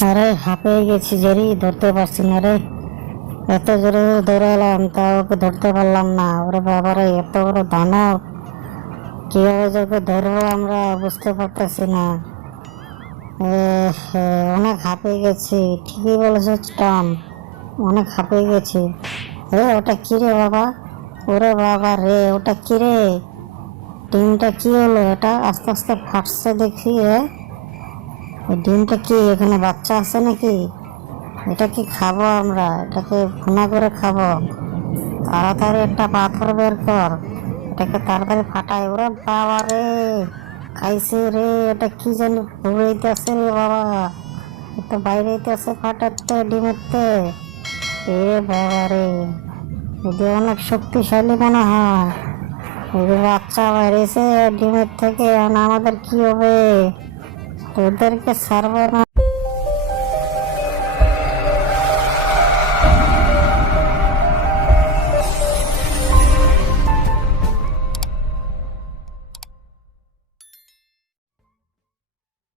আরে হাঁপিয়ে গেছি জেরি, ধরতে পারছি না রে। এত জোরে দৌড়ালাম তা ওকে ধরতে পারলাম না। ওরে বাবারে, এত বড় দানব, কিভাবে যে ওকে ধরবো আমরা বুঝতে পারতেছি না। এ, অনেক হাঁপিয়ে গেছি। ঠিকই বলেছো টম, অনেক হাঁপিয়ে গেছি। ওটা কি রে বাবা? ওরে বাবা রে, ওটা কি রে? ডিমটা কি হলো? এটা আস্তে আস্তে ফাটছে দেখি। এই ডিমটা কি, এখানে বাচ্চা আছে নাকি? এটা কি খাবো আমরা? এটাকে ভুনা করে খাবো? তাড়াতাড়ি একটা পাথর বের কর, এটাকে তাড়াতাড়ি ফাটাই। ওরে বাবা রে, খাইছে রে। এটা কি জানি ঘুরাইতেছে রে বাবা, এটা বাইরেইতেছে ফাটাতে ডিমেরতে। এ বাবা রে, এদের অনেক শক্তিশালী মনে হয়। এদের বাচ্চা বাইরেছে ডিমের থেকে, এখন আমাদের কি হবে? তোদেরকে ছাড়বো না।